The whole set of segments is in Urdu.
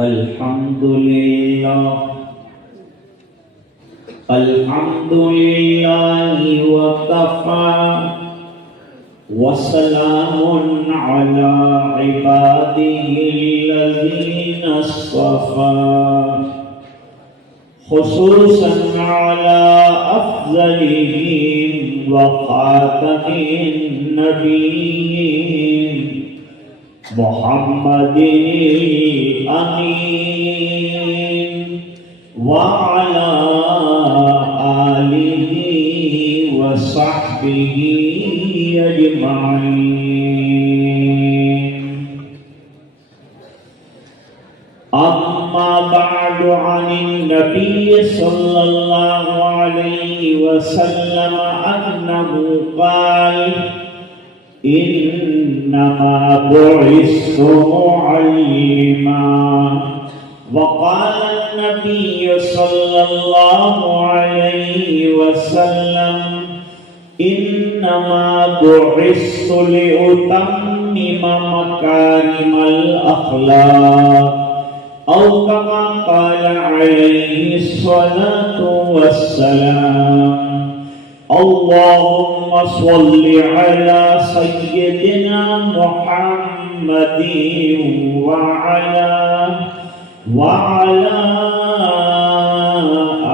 الحمد لله وكفى وسلام على عباده الذين اصطفى خصوصا على أفضلهم وخاتم النبيين محمد الأمين وعلى آله وصحبه أجمعين. أما بعد، عن النبي صلى الله عليه وسلم أنه قال: إنما بعثت معلما. وقال النبي صلى الله عليه وسلم: إنما بعثت لأتمم مكارم الأخلاق، أو كما قال عليه الصلاة والسلام. اللهم صل على سيدنا محمد وعلى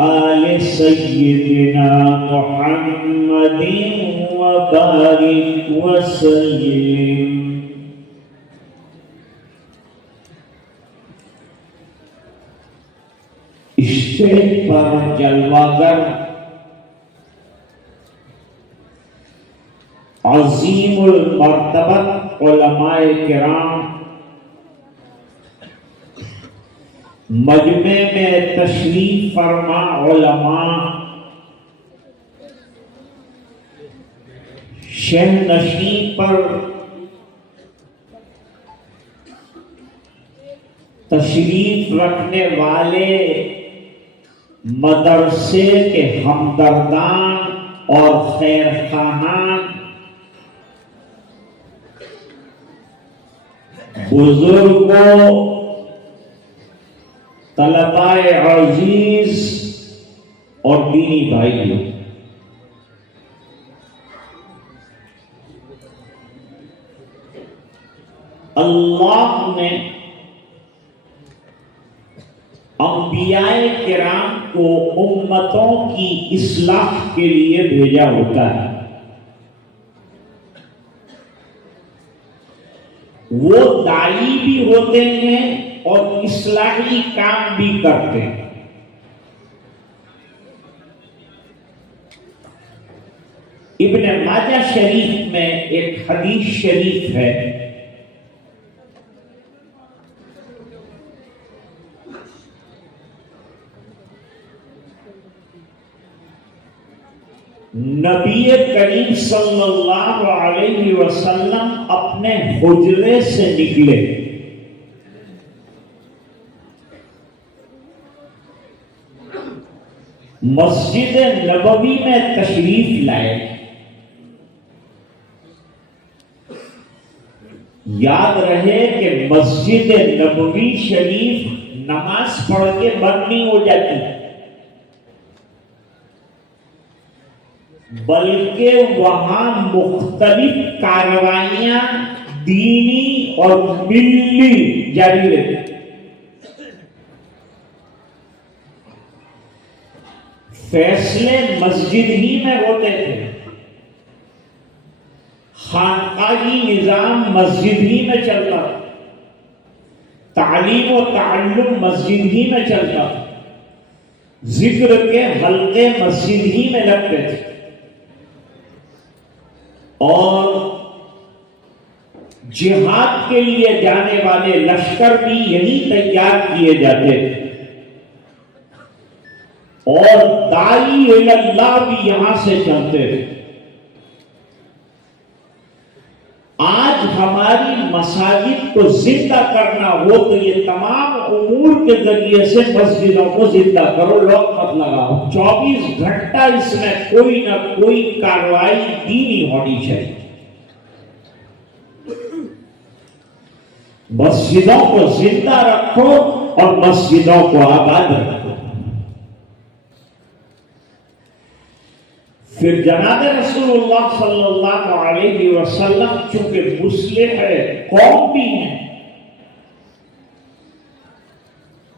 آل سيدنا محمد وبارك وسلم. اسٹیج پر جلوگر عظیم المرتبت علماء کرام مجمع میں تشریف فرما علماء، شہ نشین پر تشریف رکھنے والے مدرسے کے ہمدردان اور خیر خواہان، بزرگوں، طلباء عزیز اور دینی بھائیوں، اللہ نے انبیاء کرام کو امتوں کی اصلاح کے لیے بھیجا ہوتا ہے. وہ داعی بھی ہوتے ہیں اور اصلاحی کام بھی کرتے ہیں. ابن ماجہ شریف میں ایک حدیث شریف ہے، نبی کریم صلی اللہ علیہ وسلم اپنے حجرے سے نکلے، مسجد نبوی میں تشریف لائے. یاد رہے کہ مسجد نبوی شریف نماز پڑھ کے بند نہیں ہو جاتی، بلکہ وہاں مختلف کارروائیاں دینی اور ملی جاری رہتی. فیصلے مسجد ہی میں ہوتے تھے، خانقاہی نظام مسجد ہی میں چلتا، تعلیم و تعلم مسجد ہی میں چلتا، ذکر کے حلقے مسجد ہی میں لگتے تھے، اور جہاد کے لیے جانے والے لشکر بھی یہی تیار کیے جاتے تھے، اور داعی اللہ بھی یہاں سے چلتے تھے. آج ہماری مساجد کو زندہ کرنا ہو تو یہ تمام امور کے ذریعے سے مسجدوں کو زندہ کرو، لوگ مت لگاؤ. 24 گھنٹہ اس میں کوئی نہ کوئی کارروائی دینی ہونی چاہیے. مسجدوں کو زندہ رکھو اور مسجدوں کو آباد رکھو۔ پھر جناب رسول اللہ صلی اللہ علیہ وسلم چونکہ مسلم ہے، قوم بھی ہیں،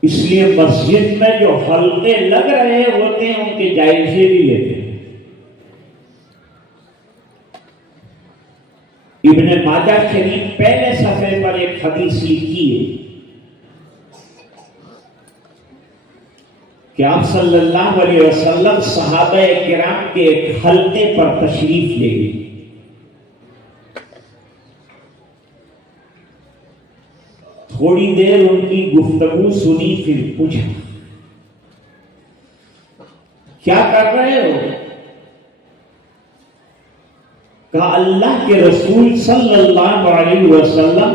اس لیے مسجد میں جو حلقے لگ رہے ہوتے ہیں ان کے جائزے بھی لیتے ہیں۔ ابن ماجہ شریف پہلے صفحے پر ایک حدیث لکھی ہے کہ آپ صلی اللہ علیہ وسلم صحابہ کرام کے ایک حلقے پر تشریف لے گئے۔ تھوڑی دیر ان کی گفتگو سنی، پھر پوچھا کیا کر رہے ہو؟ کہا اللہ کے رسول صلی اللہ علیہ وسلم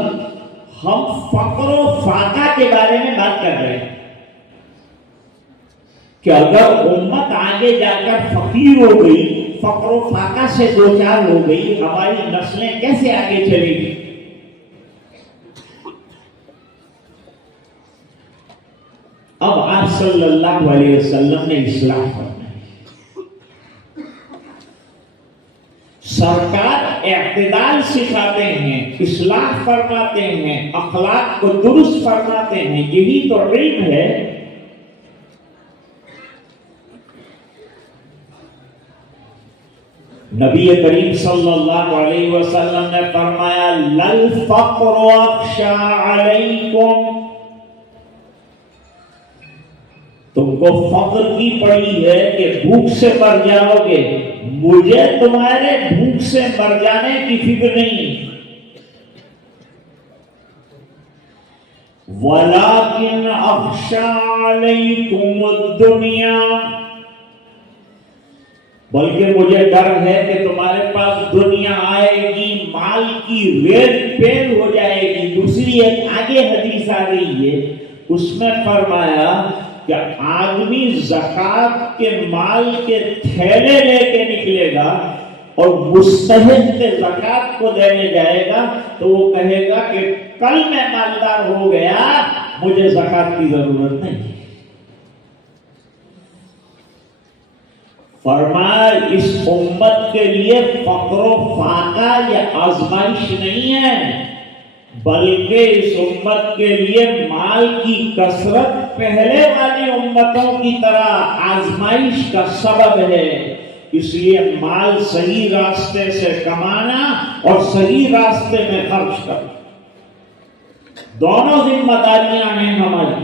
ہم فقر و فاقہ کے بارے میں بات کر رہے ہیں کہ اگر امت آگے جا کر فقیر ہو گئی، فقر و فاقہ سے دوچار ہو گئی، ہماری نسلیں کیسے آگے چلے گی؟ اب آپ صلی اللہ علیہ وسلم نے اصلاح فرمائی۔ سرکار اعتدال سکھاتے ہیں، اصلاح فرماتے ہیں، اخلاق کو درست فرماتے ہیں، یہی تو علم ہے۔ نبی کریم صلی اللہ علیہ وسلم نے فرمایا للفقر اخشى علیکم، تم کو فقر کی پڑی ہے کہ بھوک سے مر جاؤ گے، مجھے تمہارے بھوک سے مر جانے کی فکر نہیں۔ وَلَكِنْ أَخْشَىٰ عَلَيْكُمُ الدُّنْيَا، بلکہ مجھے ڈر ہے کہ تمہارے پاس دنیا آئے گی، مال کی ریل پیل ہو جائے گی۔ دوسری ایک آگے حدیث آ رہی ہے، اس میں فرمایا کہ آدمی زکوٰۃ کے مال کے تھیلے لے کے نکلے گا اور مستحق کے زکوٰۃ کو دینے جائے گا تو وہ کہے گا کہ کل میں مالدار ہو گیا، مجھے زکوٰۃ کی ضرورت نہیں۔ فرمایا اس امت کے لیے فقر و فاقہ یہ آزمائش نہیں ہے، بلکہ اس امت کے لیے مال کی کثرت پہلے والی امتوں کی طرح آزمائش کا سبب ہے۔ اس لیے مال صحیح راستے سے کمانا اور صحیح راستے میں خرچ کرنا، دونوں ذمہ داریاں ہیں ہماری۔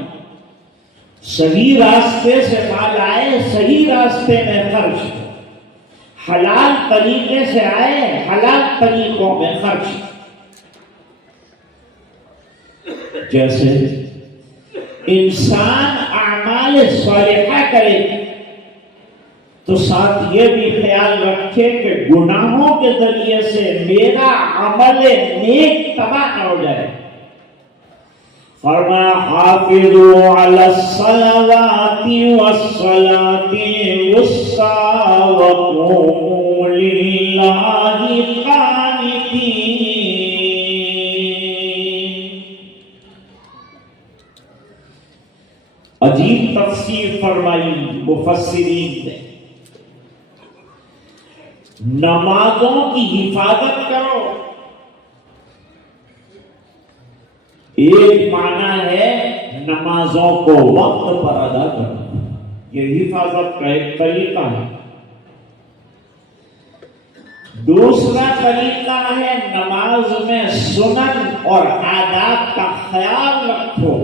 صحیح راستے سے مال آئے، صحیح راستے میں خرچ کرو، حلال طریقے سے آئے، حلال طریقوں میں خرچ کرو۔ جیسے انسان اعمال صالحہ کرے تو ساتھ یہ بھی خیال رکھے کہ گناہوں کے ذریعے سے میرا عمل نیک تباہ نہ ہو جائے۔ فرمایا حافظوا علی الصلوات والصلاة الوسطى وقوموا للہ قانتین۔ عجیب تفسیر فرمائی مفسرین نے، نمازوں کی حفاظت کرو، ایک معنی ہے نمازوں کو وقت پر ادا کرو، یہ حفاظت کا ایک طریقہ ہے۔ دوسرا طریقہ ہے نماز میں سنن اور آداب کا خیال رکھو۔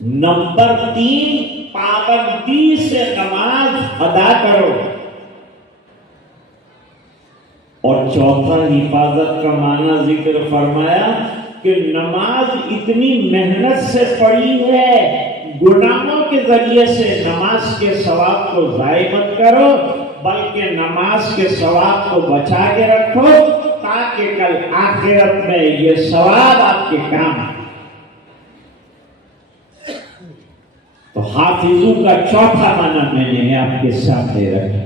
نمبر 3 پابندی سے نماز ادا کرو، اور چوتھا حفاظت کا معنی ذکر فرمایا کہ نماز اتنی محنت سے پڑھی ہے، گناہوں کے ذریعے سے نماز کے ثواب کو ضائع مت کرو، بلکہ نماز کے ثواب کو بچا کے رکھو تاکہ کل آخرت میں یہ ثواب آپ کے کام آئے۔ تو حافظو کا چوتھا معنی میں نے آپ کے سامنے رکھا۔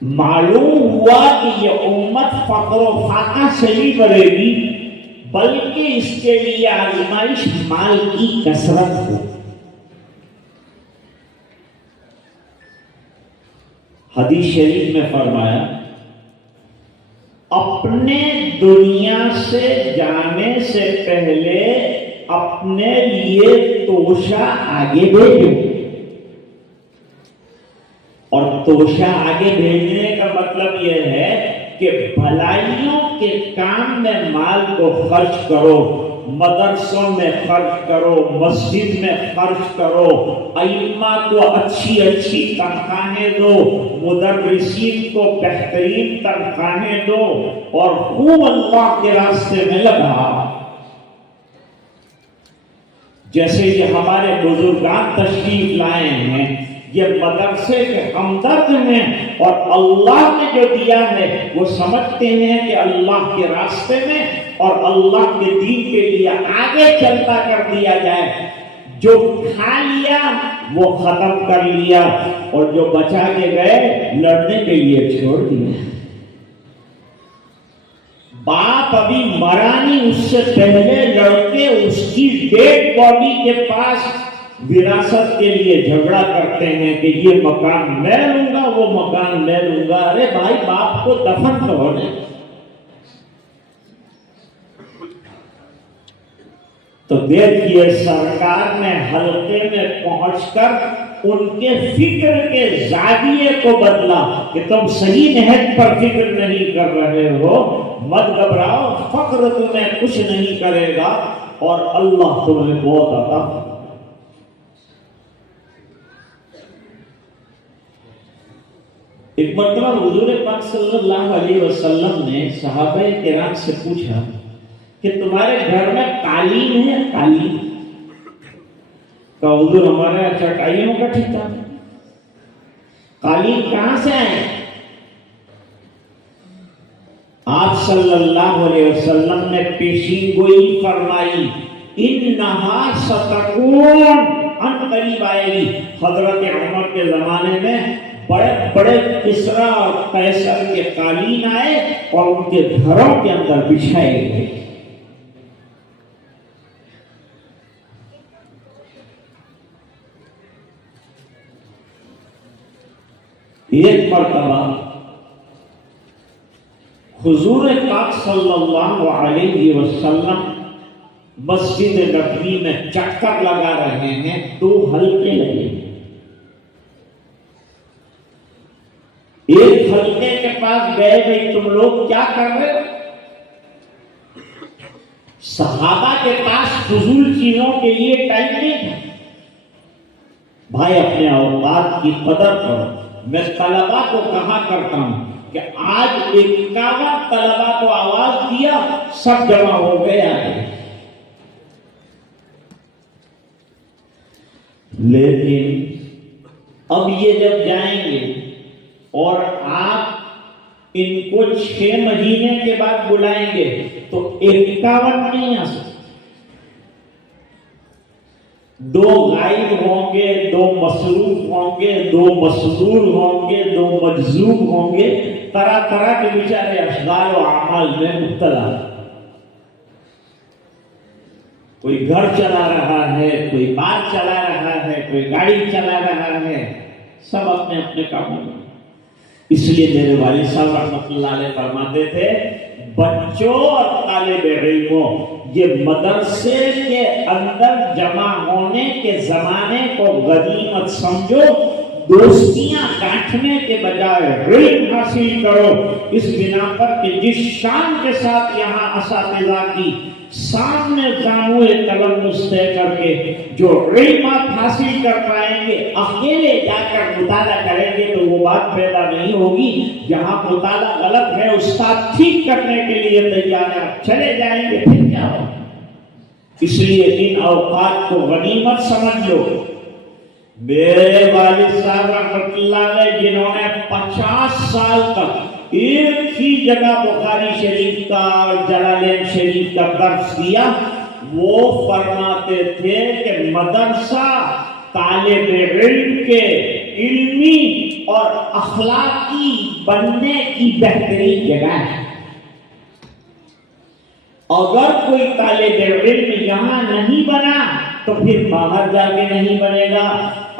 معلوم ہوا کہ یہ امت فقر و فاقہ سے نہیں بڑھے گی، بلکہ اس کے لیے آزمائش مال کی کثرت ہو۔ حدیث شریف میں فرمایا اپنے دنیا سے جانے سے پہلے اپنے لیے توشہ آگے بھیجو، اور توشہ آگے بھیجنے کا مطلب یہ ہے کہ بھلائیوں کے کام میں مال کو خرچ کرو، مدرسوں میں خرچ کرو، مسجد میں خرچ کرو، ائمہ کو اچھی اچھی تنخواہیں دو، مدرسین کو بہترین تنخواہیں دو، اور خوب اللہ کے راستے میں لگا۔ جیسے یہ ہمارے بزرگان تشریف لائے ہیں، یہ مدرسے کے ہمدرد ہیں، اور اللہ نے جو دیا ہے وہ سمجھتے ہیں کہ اللہ کے راستے میں اور اللہ کے دین کے لیے آگے چلتا کر دیا جائے۔ جو کھا لیا وہ ختم کر لیا، اور جو بچا کے گئے لڑنے کے لیے چھوڑ دیا۔ باپ ابھی مرا نہیں، اس سے پہلے لڑکے اس کی ڈیڈ باڈی کے پاس وراثت کے لیے جھگڑا کرتے ہیں کہ یہ مکان میں لوں گا، وہ مکان میں لوں گا۔ ارے بھائی باپ کو دفن تو ہونے۔ تو دیکھیے سرکار نے حلقے میں پہنچ کر ان کے فکر کے زاویے کو بدلا کہ تم صحیح نہج پر فکر نہیں کر رہے ہو، مت گھبراؤ، فقر تمہیں کچھ نہیں کرے گا اور اللہ تمہیں بہت عطا کرے۔ ایک مرتبہ حضور پاک صلی اللہ علیہ وسلم نے صحابہ کرام سے پوچھا کہ تمہارے گھر میں قالین ہے؟ قالین کا حضور ہمارے چٹائیوں کا ٹھیکا، قالین کہاں سے آئے؟ آپ صلی اللہ علیہ وسلم نے پیشین گوئی فرمائی، انہا ستکون، ان قریب آئے گی۔ حضرت عمر کے زمانے میں بڑے بڑے کسریٰ اور قیصر کے قالین آئے اور ان کے گھروں کے اندر بچھائے گئے۔ ایک مرتبہ حضور پاک صلی اللہ علیہ وسلم مسجد نبوی میں چکر لگا رہے ہیں، دو حلقے لگے۔ ایک حلقے کے پاس گئے، بھائی تم لوگ کیا کر رہے ہو؟ صحابہ کے پاس فضول چیزوں کے لیے ٹائم نہیں تھا۔ بھائی اپنے اوقات کی قدر کرو۔ میں طلبا کو کہا کرتا ہوں کہ آج 51 طلبا کو آواز دیا، سب جمع ہو گئے آگے، لیکن اب یہ جب جائیں گے اور آپ ان کو 6 مہینے کے بعد بلائیں گے تو 51 نہیں آ سکتے۔ 2 غائب ہوں گے، 2 مصروف ہوں گے، 2 مسرور ہوں گے، 2 مجذوب ہوں گے، طرح طرح کے بیچارے اشغال و اعمال میں مبتلا۔ کوئی گھر چلا رہا ہے، کوئی بار چلا رہا ہے، کوئی گاڑی چلا رہا ہے، سب اپنے اپنے کاموں میں۔ اس لیے میرے والد صاحب رحمۃ اللہ علیہ فرماتے تھے، بچوں اور طالب علموں، یہ مدرسے کے اندر جمع ہونے کے زمانے کو غنیمت سمجھو، دوستیاں گانٹھنے کے بجائے علم حاصل کرو۔ اس بنا پر کہ جس شان کے ساتھ یہاں اساتذہ کی سامنے زانوئے تلمس طے کر کے جو علم آپ حاصل کر پائیں گے، اکیلے جا کر مطالعہ کریں گے تو وہ بات پیدا نہیں ہوگی۔ جہاں مطالعہ غلط ہے، استاد ٹھیک کرنے کے لیے تیار ہے، آپ چلے جائیں گے پھر کیا ہوگا؟ اس لیے ان اوقات کو غنیمت سمجھ لو۔ میرے والد صاحب رحمۃ اللہ علیہ جنہوں نے 50 سال تک ایک ہی جگہ بخاری شریف کا اور جلالین شریف کا درس دیا، وہ فرماتے تھے کہ مدرسہ طالب علم کے علمی اور اخلاقی بننے کی بہترین جگہ ہے. اگر کوئی طالب علم یہاں نہیں بنا تو پھر باہر جا کے نہیں بنے گا.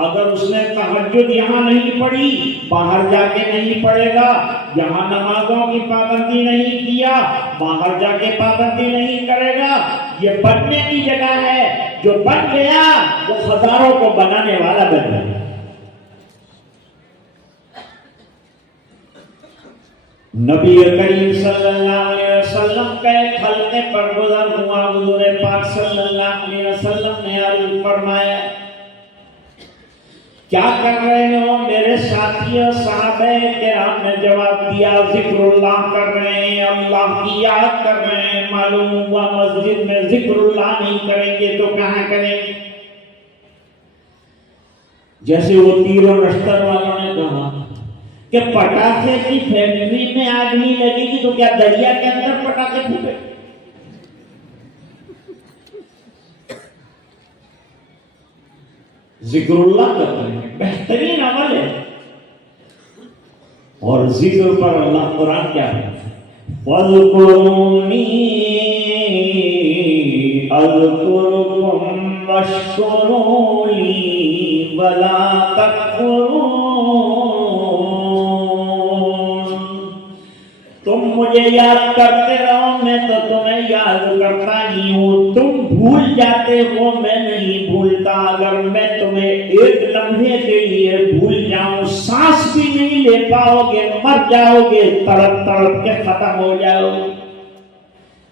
اگر اس نے تہجد یہاں نہیں پڑھی باہر جا کے نہیں پڑھے گا. یہاں نمازوں کی پابندی نہیں کیا باہر جا کے پابندی نہیں کرے گا. یہ بننے کی جگہ ہے. جو بن گیا وہ ہزاروں کو بنانے والا بن گیا. نبی کریم صلی اللہ علیہ وسلم کا ایک حلقے پر گزر ہوا. حضور پاک صلی اللہ علیہ وسلم نے عرض فرمایا کیا کر رہے ہو میرے ساتھیوں؟ صحابہ کرام نے جواب دیا ذکر اللہ کر رہے ہیں، اللہ کی یاد کر رہے ہیں. معلوم ہوا مسجد میں ذکر اللہ نہیں کریں گے تو کہاں کریں گے؟ جیسے وہ تیر و نشتر والوں نے کہا کہ پٹاخے کی فیکٹری میں آگ نہیں لگے گی تو کیا دریا کے اندر پٹاخے پھوٹے؟ ذکر اللہ کرتے ہیں بہترین عمل ہے. اور ذکر پر اللہ قرآن کیا ہے؟ وَاذْكُرُونِي أَذْكُرْكُمْ وَاشْكُرُوا لِي وَلَا تَكْفُرُونَ. تم مجھے یاد کرتے رہو میں تو تمہیں یاد کرتا ہی ہوں. تم بھول جاتے ہو میں نہیں بھولتا. اگر میں تمہیں ایک لمحے کے لیے بھول جاؤں سانس بھی نہیں لے پاؤ گے، مر جاؤ گے، تڑپ تڑپ کے ختم ہو جاؤ گے.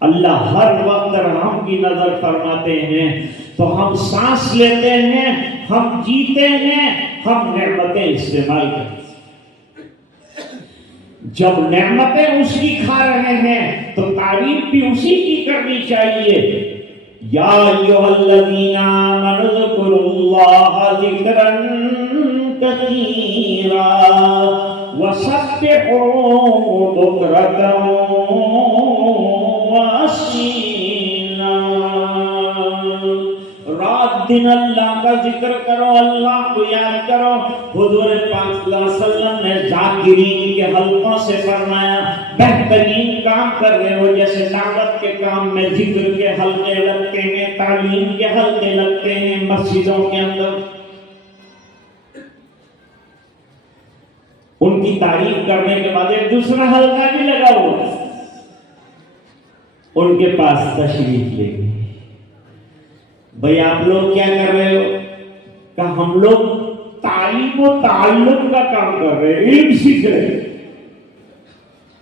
اللہ ہر وقت رحم کی نظر فرماتے ہیں تو ہم سانس لیتے ہیں، ہم جیتے ہیں، ہم نعمتیں استعمال کرتے ہیں. جب نعمتیں اس کی کھا رہے ہیں تو تعریف بھی اسی کی کرنی چاہیے. یا ایھا الذین آمنوا اذکروا اللہ ذکرا کثیرا وسبحوہ بکرۃ وأصیلا. رات دن اللہ کا ذکر کرو، اللہ کو یاد کرو. حضور پاک صلی اللہ علیہ وسلم نے ذاکرین کے حلقوں سے فرمایا بہترین کام کر رہے ہو. جیسے دعوت کے کام میں ذکر کے حلقے لگتے ہیں، تعلیم کے حلقے لگتے ہیں مسجدوں کے اندر. ان کی تعریف کرنے کے بعد ایک دوسرا حلقہ بھی لگا ہوا. ان کے پاس تشریف لے گئے. بھئی آپ لوگ کیا کر رہے ہو؟ کہ ہم لوگ تعلیم و تعلم کا کام کر رہے ہیں، علم سیکھ رہے ہیں.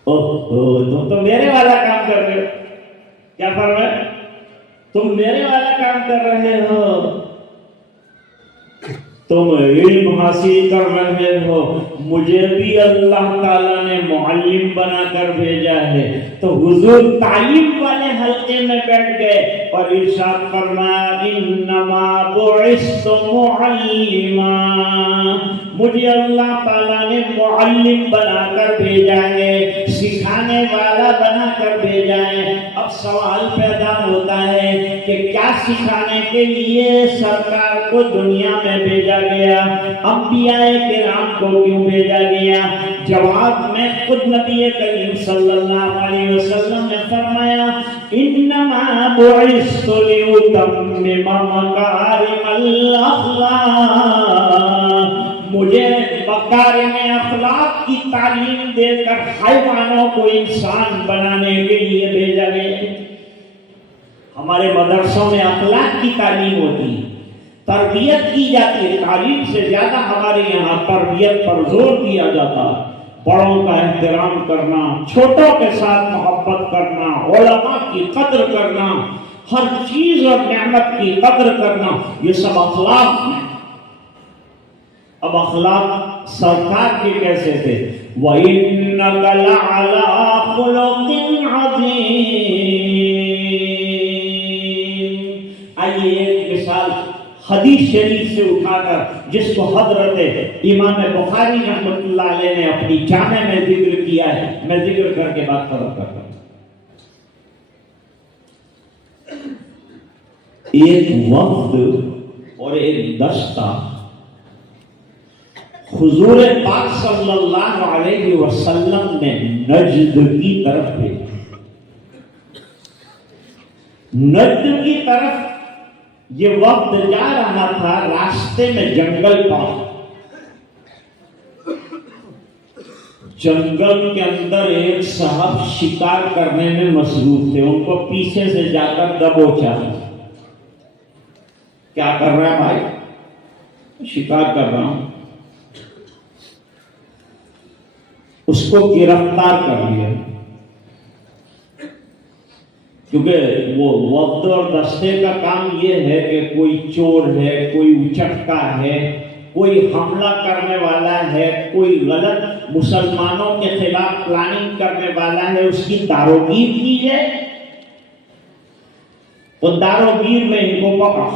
تم تو میرے والا کام کر رہے ہو. کیا فرمایا؟ تم میرے والا کام کر رہے ہو، تم علم حاصل کر رہے ہو. مجھے بھی اللہ تعالیٰ نے معلم بنا کر بھیجا ہے. تو حضور تعلیم والے حلقے میں بیٹھ گئے اور ارشاد فرمایا انما بعثت معلما. مجھے اللہ تعالیٰ نے معلم بنا کر بھیجا ہے، سکھانے والا بنا کر بھیجا ہے. اب سوال پیدا ہوتا ہے کہ کیا سکھانے کے لیے سرکار کو دنیا میں بھیجا گیا؟ انبیاء کرام کو کیوں بھیجا گیا؟ جواب میں خود نبی کریم صلی اللہ علیہ وسلم نے فرمایا انما بعثت لأتمم مکارم الاخلاق. مجھے مکارم اخلاق کی تعلیم دے کر حیوانوں کو انسان بنانے کے لیے بھیجا گیا. ہمارے مدرسوں میں اخلاق کی تعلیم ہوتی ہے، تربیت کی جاتی ہے. تعلیم سے زیادہ ہمارے یہاں تربیت پر زور دیا جاتا ہے. بڑوں کا احترام کرنا، چھوٹوں کے ساتھ محبت کرنا، علماء کی قدر کرنا، ہر چیز اور نعمت کی قدر کرنا، یہ سب اخلاق ہیں. اب اخلاق سرکار کے کیسے تھے؟ وَإِنَّكَ لَعَلَىٰ خُلُقٍ عَظِيمٍ. آئیے ایک مثال حدیث شریف سے اٹھا کر جس کو حضرت امام بخاری رحمۃ اللہ علیہ نے اپنی جامع میں ذکر کیا ہے، میں ذکر کر کے بات ختم کرتا ہوں. ایک وفد اور ایک دستہ حضور پاک صلی اللہ علیہ وسلم نے نجد کی طرف بھیجا. نجد کی طرف یہ وقت جا رہا تھا، راستے میں جنگل پایا. جنگل کے اندر ایک صاحب شکار کرنے میں مصروف تھے، ان کو پیچھے سے جا کر دبوچا. کیا کر رہا ہے بھائی؟ شکار کر رہا ہوں. اس کو گرفتار کر لیا، کیونکہ وہ وفد اور دستے کا کام یہ ہے کہ کوئی چور ہے، کوئی اچکا ہے، کوئی حملہ کرنے والا ہے، کوئی غلط مسلمانوں کے خلاف پلاننگ کرنے والا ہے، اس کی داروگیر کی جائے. تو داروگیر میں ان کو پکڑا.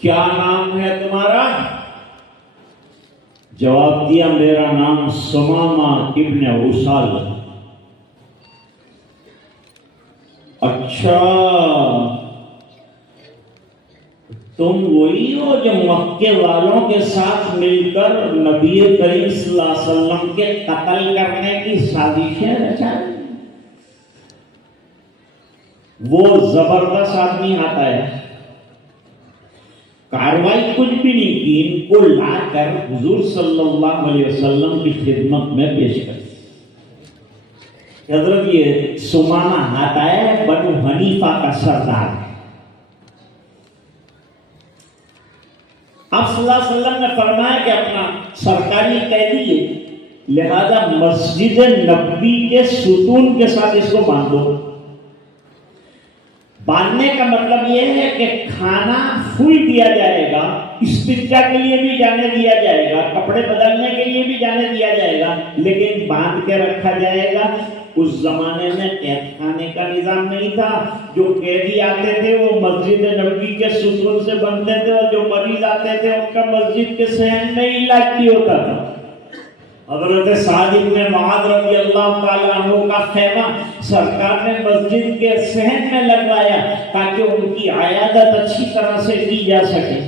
کیا نام ہے تمہارا؟ جواب دیا میرا نام سمامہ ابن اسال. اچھا تم وہی ہو جو مکے والوں کے ساتھ مل کر نبی کریم صلی اللہ علیہ وسلم کے قتل کرنے کی سازشیں رچائی؟ وہ زبردست آدمی آتا ہے. کاروائی کچھ بھی نہیں کی، ان کو لا کر حضور صلی اللہ علیہ وسلم کی خدمت میں پیش کر. حضرت یہ سمامہ آتا ہے، بنو حنیفہ کا سردار ہے. آپ صلی اللہ علیہ وسلم نے فرمایا کہ اپنا سرکاری قیدی ہے، لہذا مسجد نبوی کے ستون کے ساتھ اس کو باندھو. باندھنے کا مطلب یہ ہے کہ کھانا فل دیا جائے گا، استنجا کے لیے بھی جانے دیا جائے گا، کپڑے بدلنے کے لیے بھی جانے دیا جائے گا، لیکن باندھ کے رکھا جائے گا. اس زمانے میں قید خانے کا نظام نہیں تھا. جو قیدی آتے تھے وہ مسجد نبوی کے ستون سے بنتے تھے، اور جو مریض آتے تھے ان کا مسجد کے صحن میں علاج کی ہوتا تھا. حضرت سعد بن معاذ رضی اللہ تعالیٰ عنہ کا خیمہ سرکار نے مسجد کے صحن میں لگوایا تاکہ ان کی عیادت اچھی طرح سے کی جا سکے.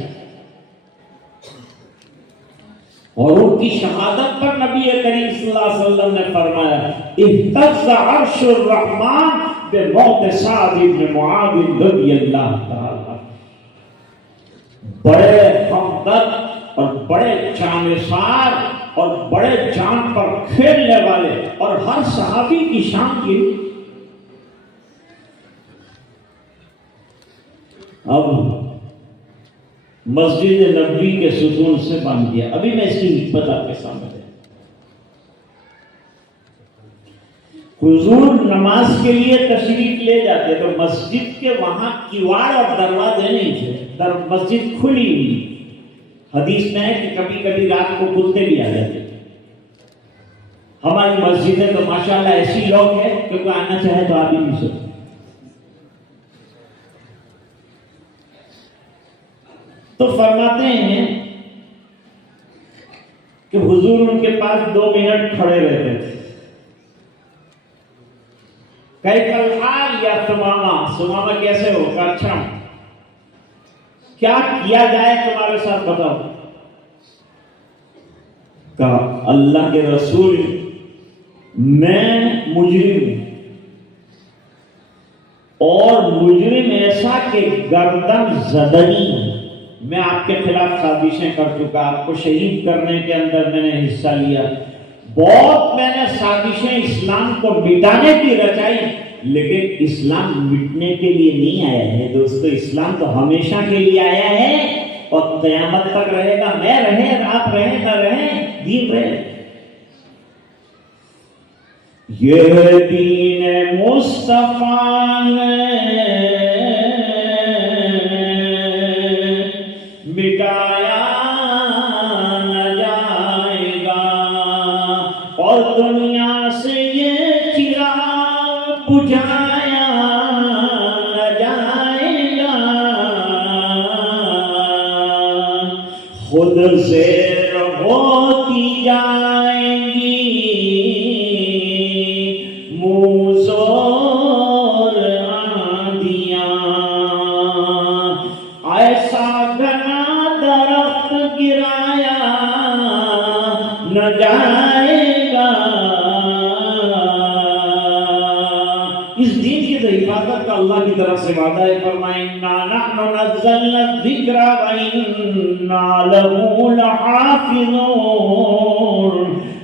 اور ان کی شہادت پر نبی کریم صلی اللہ علیہ وسلم نے فرمایا اہتز عرش الرحمن بموت سعد بن معاذ رضی اللہ تعالیٰ. بڑے ہمدرد اور بڑے جانثار اور بڑے جان پر کھیلنے والے اور ہر صحابی کی شان کی. اب مسجد نبوی کے ستون سے باندھ دیا. ابھی میں اس کی نسبت آپ کے سامنے ہے. حضور نماز کے لیے تشریف لے جاتے تو مسجد کے وہاں کیواڑ اور دروازے نہیں تھے، مسجد کھلی ہوئی. حدیث میں ہے کہ کبھی کبھی رات کو کتے بھی آ جاتے. ہماری مسجدیں تو ماشاءاللہ ایسی لوگ ہیں کہ کوئی آنا چاہے تو آ بھی نہیں سکتے. تو فرماتے ہیں کہ حضور ان کے پاس 2 منٹ کھڑے رہتے تھے. کیف الحال یا سمامہ کیسے ہو؟ اچھا کیا کیا جائے تمہارے ساتھ بتاؤ. کہا اللہ کے رسول میں مجرم ہوں، اور مجرم ایسا کہ گردن زدنی ہوں. میں آپ کے خلاف سازشیں کر چکا، آپ کو شہید کرنے کے اندر میں نے حصہ لیا، بہت میں نے سازشیں اسلام کو مٹانے کی رچائی، لیکن اسلام مٹنے کے لیے نہیں آیا ہے دوستو. اسلام تو ہمیشہ کے لیے آیا ہے اور قیامت تک رہے گا. میں رہے، آپ رہے، نہ رہے، دین رہے. یہ دین مصطفیٰ نے مٹایا نہ جائے گا، اور دنیا سے یہ چراغ بجھایا نہ جائے گا. خود زیر ہوتی جائیں گی موزور آندیاں. ایسا گھنا درخت نہ جائے گا۔ اس دین کی حفاظت کا اللہ کی طرف سے وعدہ ہے، فرمائے اِنَّا نَحْنُ نَزَّلْنَا الذِّكْرَ وَإِنَّا لَهُ لَحَافِظُونَ۔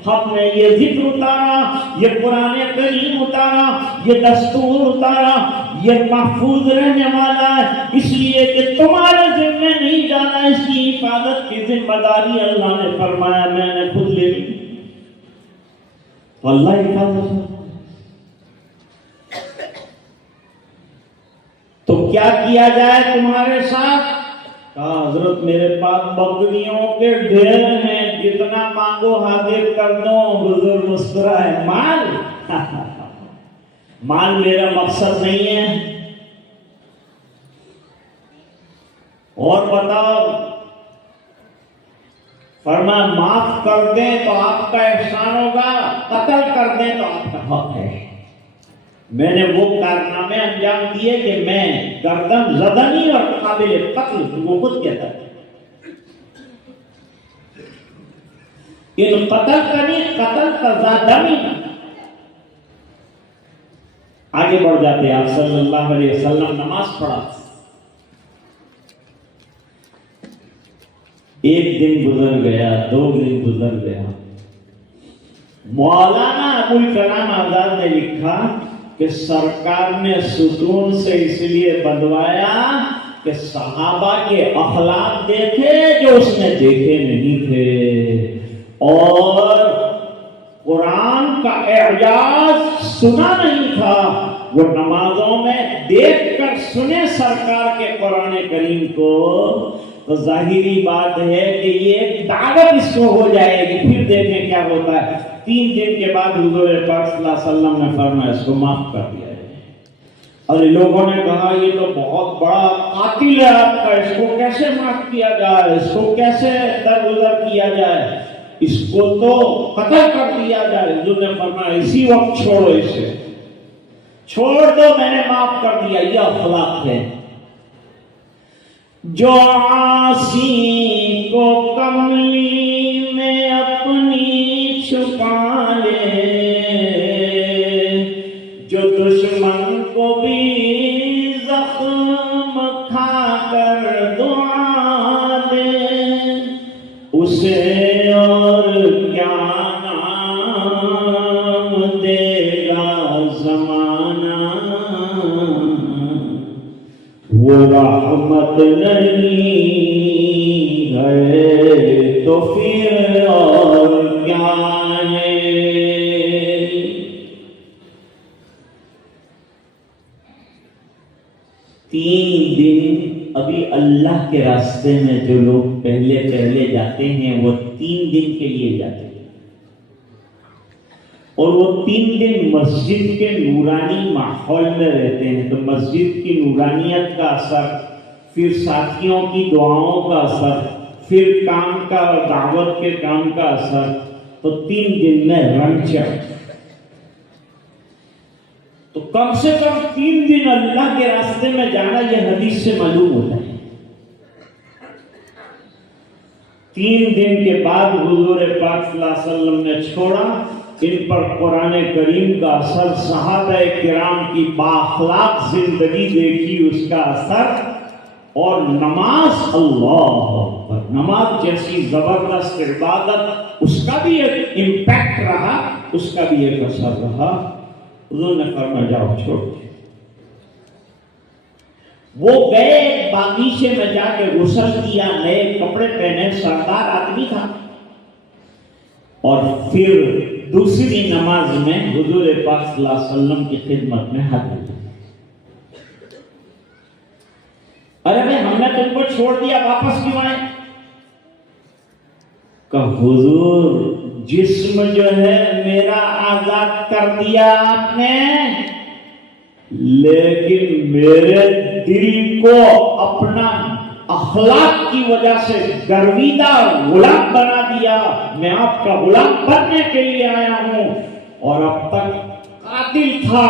ہم نے یہ ذکر اتارا، یہ قرآن کریم اتارا، یہ دستور اتارا، یہ محفوظ رہنے والا ہے، اس لیے کہ تمہارے ذمہ نہیں جانا، اس کی حفاظت کی ذمہ داری اللہ نے فرمایا میں نے خود لے لی۔ تو اللہ حفاظت ہے۔ تو کیا کیا جائے تمہارے ساتھ؟ کہا حضرت میرے پاس بکریوں کے ڈھیر ہیں، جتنا مانگو حاضر کر دو۔ بزرگ مسکرائے، مال مال میرا مقصد نہیں ہے، اور بتاؤ۔ فرمایا معاف کر دیں تو آپ کا احسان ہوگا، قتل کر دیں تو آپ کا حق ہے۔ میں نے وہ کارنامے انجام دیے کہ میں گردن زدنی اور قابل قتل، وہ خود کہتا ہے ان قتل کنی قتل تزادنی۔ آگے بڑھ جاتے آپ صلی اللہ علیہ وسلم نماز پڑھا، ایک دن گزر گیا، 2 دن گزر گیا، مولانا ابوالکلام آزاد نے لکھا کہ سرکار نے ستون سے اس لیے بندوایا کہ صحابہ کے اخلاق دیکھے جو اس نے دیکھے نہیں تھے، اور قرآن کا اعجاز سنا نہیں تھا، وہ نمازوں میں دیکھ کر سنے سرکار کے قرآن کریم کو۔ تو ظاہری بات ہے کہ یہ ایک دعوت اس کو ہو جائے گی، پھر دیکھیں کیا ہوتا ہے۔ 3 دن کے بعد حضور پاک صلی اللہ علیہ وسلم نے فرمایا اس کو معاف کر دیا ہے۔ اور لوگوں نے کہا یہ تو بہت بڑا قاتل ہے آپ کا، اس کو کیسے معاف کیا جائے، اس کو کیسے درگزر کیا جائے، اس کو تو قتل کر دیا جائے۔ حضور نے فرمایا اسی وقت چھوڑو، اسے چھوڑ دو، میں نے معاف کر دیا۔ یہ اخلاق ہے۔ جو عاصی کو کملی میں اپنی چھپا لے، جو دشمن کو بھی زخم کھا کر دعا دے، اسے اور کیا نام دے گا زمانہ، وہ رحمت نہیں ہے تو پھر اور کیا ہے۔ تین دن ابھی اللہ کے راستے میں جو لوگ پہلے جاتے ہیں وہ 3 دن کے لیے جاتے ہیں، اور وہ 3 دن مسجد کے نورانی ماحول میں رہتے ہیں، تو مسجد کی نورانیت کا اثر، پھر ساتھیوں کی دعاؤں کا اثر، پھر کام کا اور دعوت کے کام کا اثر، تو 3 دن میں رنگ چڑھ۔ تو کم سے کم 3 دن اللہ کے راستے میں جانا یہ حدیث سے معلوم ہوتا ہے۔ 3 دن کے بعد حضور پاک صلی اللہ علیہ وسلم نے چھوڑا، ان پر قرآن کریم کا اثر، صحابہ کرام کی بااخلاق زندگی دیکھی اس کا اثر، اور نماز، اللہ اکبر، نماز جیسی زبردست عبادت، اس کا بھی ایک امپیکٹ رہا، اس کا بھی ایک اثر رہا۔ حضور نے فرمایا جاؤ چھوڑ دیں۔ وہ گئے باغیچے میں جا کے غسل کیا، نئے کپڑے پہنے، سردار آدمی تھا، اور پھر دوسری نماز میں حضور پاک صلی اللہ علیہ وسلم کی خدمت میں حاضر ہوئے۔ ارے بھائی ہم نے تم کو چھوڑ دیا، واپس کیوں آئے؟ کہ حضور جسم جو ہے میرا آزاد کر دیا آپ نے، لیکن میرے دل کو اپنا اخلاق کی وجہ سے گرویدہ غلام بنا دیا۔ میں آپ کا غلام بننے کے لیے آیا ہوں، اور اب تک قاتل تھا،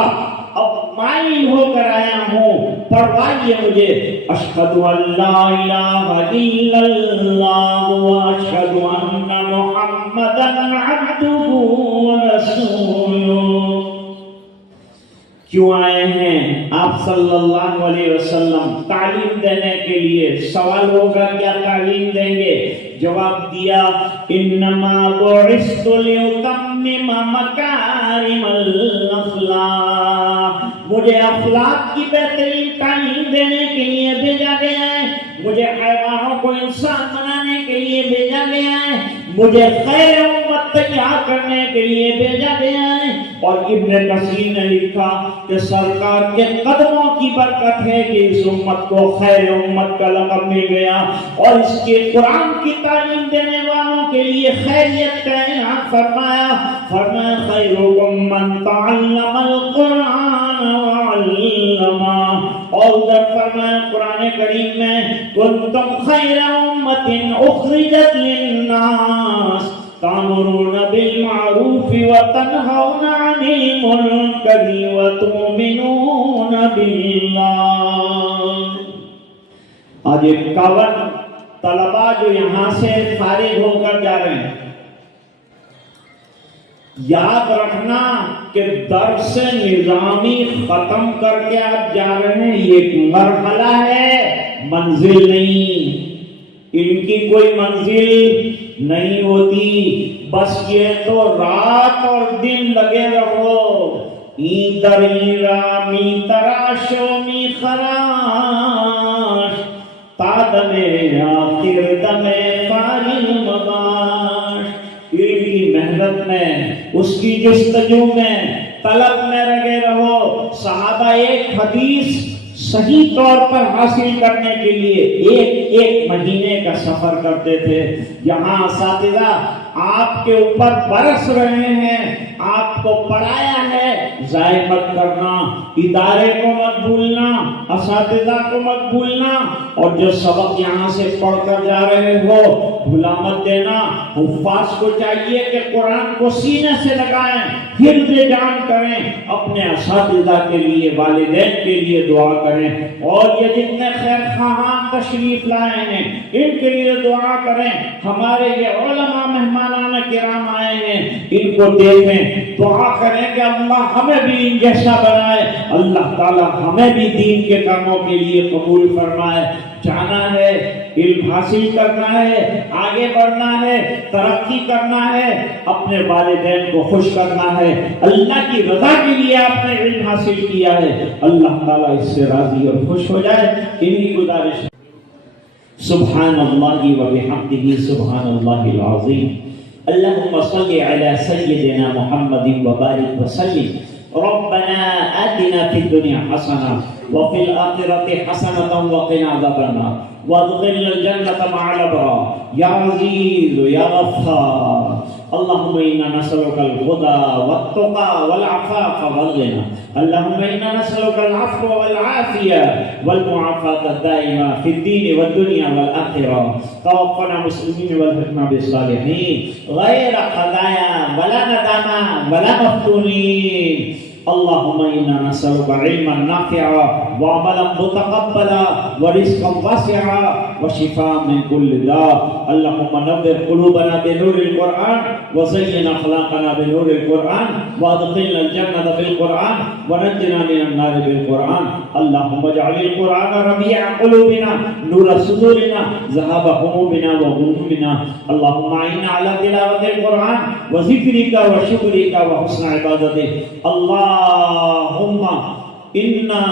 اب مائل ہو کر آیا ہوں، پڑھوائیے مجھے اشہد ان لا الہ الا اللہ واشہد ان محمد محمدًا عبده ورسوله۔ کیوں آئے ہیں آپ صلی اللہ علیہ وسلم؟ تعلیم دینے کے لیے۔ سوال ہوگا کیا تعلیم دیں گے؟ جواب دیا انما بعثت لأتمم مکارم الاخلاق، مجھے اخلاق کی بہترین تعلیم دینے کے لیے بھیجا گیا ہے، مجھے حیوانوں کو انسان بنانے کے لیے بھیجا گیا ہے، مجھے خیر امت تیار کرنے کے لیے بھیجا گیا ہے۔ اور ابن کثیر نے لکھا کہ سرکار کے قدموں کی برکت ہے کہ اس امت کو خیر امت کا لقب مل گیا، اور اس کے قرآن کی تعلیم دینے والوں کے لیے خیریت کا اعلان فرمایا۔ فرمایا خیرکم من تعلم القرآن وعلمہ، اور ادھر فرمایا قرآن کریم میں کنتم خیر امت اخرجت للناس تأمرون بالمعروف وتنهون عن المنکر وتؤمنون باللہ۔ آج 51 طلباء جو یہاں سے فارغ ہو کر جا رہے ہیں، یاد رکھنا کہ درس نظامی ختم کر کے آپ جا رہے ہیں، یہ ایک مرحلہ ہے، منزل نہیں۔ ان کی کوئی منزل نہیں ہوتی، بس یہ تو رات اور دن لگے رہو۔ این دری رامی تراشو می خراش تا دم آخر دم فارغ مباش۔ علم کی محنت میں، اس کی جستجو میں، طلب میں لگے رہو۔ صحابہ ایک حدیث صحیح طور پر حاصل کرنے کے لیے ایک مہینے کا سفر کرتے تھے۔ یہاں اساتذہ آپ کے اوپر برس رہے ہیں، آپ کو پڑھایا ہے، ضائع مت کرنا، ادارے کو مت بھولنا، اساتذہ کو مت بھولنا، اور جو سبق یہاں سے پڑھ کر جا رہے ہو بھلا مت دینا۔ حفاظ کو چاہیے کہ قرآن کو سینے سے لگائیں، حفظ جان کریں، اپنے اساتذہ کے لیے، والدین کے لیے دعا کریں، اور یہ جتنے خیر خواہان تشریف لائے ہیں ان کے لیے دعا کریں۔ ہمارے یہ علماء مہمانان کرام آئے ہیں، ان کو دیکھیں، دعا کریں کہ اللہ ہمیں بھی ان جیسا بنائے، اللہ تعالی ہمیں بھی دین کے کاموں کے لیے قبول فرمائے۔ جانا ہے، علم حاصل کرنا ہے، آگے بڑھنا ہے، ترقی کرنا ہے، اپنے والدین کو خوش کرنا ہے، اللہ کی رضا کے لیے آپ نے علم حاصل کیا ہے، اللہ تعالیٰ اس سے راضی اور خوش ہو جائے۔ انہی گزارش ہے۔ سبحان اللہ و بحمدہ سبحان اللہ العظیم۔ اللہم صلی علی سیدنا محمد وبارک وسلم۔ ربنا آتنا فی الدنیا حسنہ وفي الآخرة حسنة وقنا عذاب النار وادخلنا الجنة مع الأبرار يا عزيز يا غفار۔ اللهم إنا نسألك الهدى والتقى والعفاف والغنى، اللهم إنا نسألك العفو والعافية والمعافاة الدائمة في الدين والدنيا والآخرة۔ توفنا مسلمين والحقنا بالصالحين غير خزايا ولا ندامة ولا مفتونين۔ اللهم إنا نسألك علما نافعا وعملا متقبلا ورزقا واسعا وشفاء من كل داء۔ اللهم نور قلوبنا بنور القرآن وزين أخلاقنا بنور القرآن وادخلنا الجنة بالقرآن ونجنا من النار بالقرآن۔ اللهم اجعل القرآن ربيع قلوبنا نور صدورنا ذهاب همومنا وغمومنا۔ اللهم أعنا على تلاوة القرآن وذكرك وشكرك وحسن عبادتك۔ اللهم إنا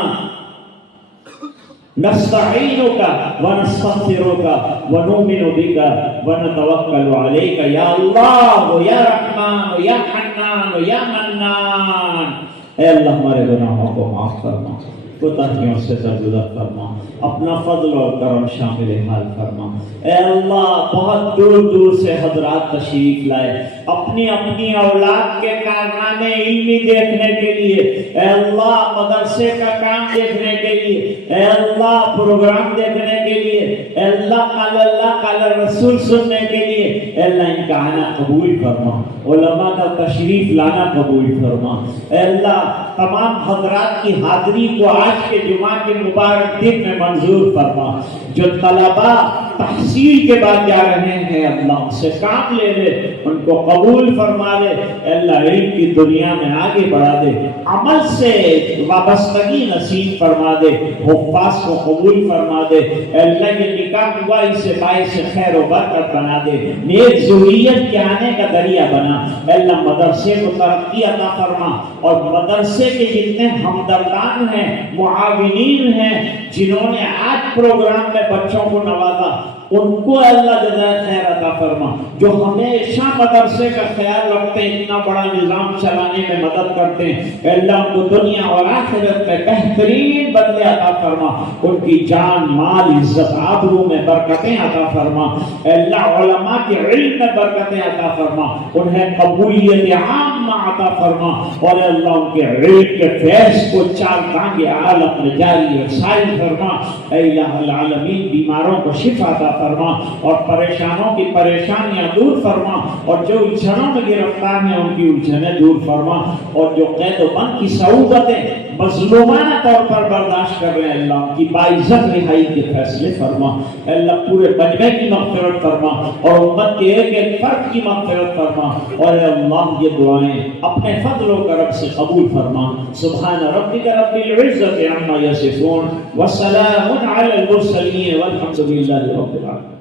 نستعينك ونستغفرك ونؤمن بك ونتوكل عليك يا الله يا رحمن يا حنان يا منان۔ اے اللہ ہمارے گناہوں کو معاف فرما، کوتاہیوں سے درگزر فرما، اپنا فضل اور کرم شامل حال فرما۔ اے اللہ بہت دور دور سے حضرات تشریف لائے اپنی اولاد کے کارنامے علمی دیکھنے کے لیے، اے اللہ مدرسے کا کام دیکھنے کے لیے، اے اللہ پروگرام دیکھنے کے لیے، اے اللہ قال رسول سننے کے لیے، اے اللہ ان کا آنا قبول فرما، علماء کا تشریف لانا قبول فرما۔ اے اللہ تمام حضرات کی حاضری کو آج کے جمعہ کے مبارک دن میں منظور فرما۔ جو طلباء تحصیل کے بعد جا رہے ہیں، اللہ سے کام لے لے، ان کو قبول فرما دے، اللہ علم کی دنیا میں آگے بڑھا دے، عمل سے وابستگی نصیب فرما دے، حفاظ کو قبول فرما دے، اللہ یہ نکاح ہوا اسے باعث خیر و برکت بنا دے، نیک ذریت کے آنے کا ذریعہ بنا، اللہ مدرسے کو ترقی عطا فرما، اور مدرسے کے جتنے ہمدردان ہیں، معاونین ہیں، جنہوں نے آج پروگرام میں بچوں کو نوازا، ان کو اللہ جزائے خیر عطا فرما، جو ہمیشہ مدرسے کا خیال رکھتے ہیں، اتنا بڑا نظام چلانے میں مدد کرتے ہیں، اللہ ان کو دنیا اور آخرت میں بہترین بدلے عطا فرما، ان کی جان مال عزت آبرو میں برکتیں عطا فرما، اللہ علماء کے علم میں برکتیں عطا فرما، انہیں قبولیت عامہ عطا فرما، اور اللہ ان کے علم کے فیض کو چار گانگے عالم میں جاری رسائی فرما، اے الہ العالمین بیماروں کو شفا عطا فرما، اور پریشانوں کی پریشانیاں دور فرما، اور جو الجھنوں میں گرفتار ہیں ان کی الجھنیں دور فرما، اور جو قید و بند کی صعوبتیں مظلومانہ طور پر برداشت کر رہے ہیں، اللہ کی باعزت رہائی کے فیصلے فرما، اللہ پورے مجمع کی مغفرت فرما، اور امت کے ایک ایک فرد کی مغفرت فرما، اور اے اللہ یہ دعائیں اپنے فضل و کرم سے قبول فرما، سبحان ربک رب العزت عما یصفون، وسلام علی المرسلین والحمد للہ رب العالمین۔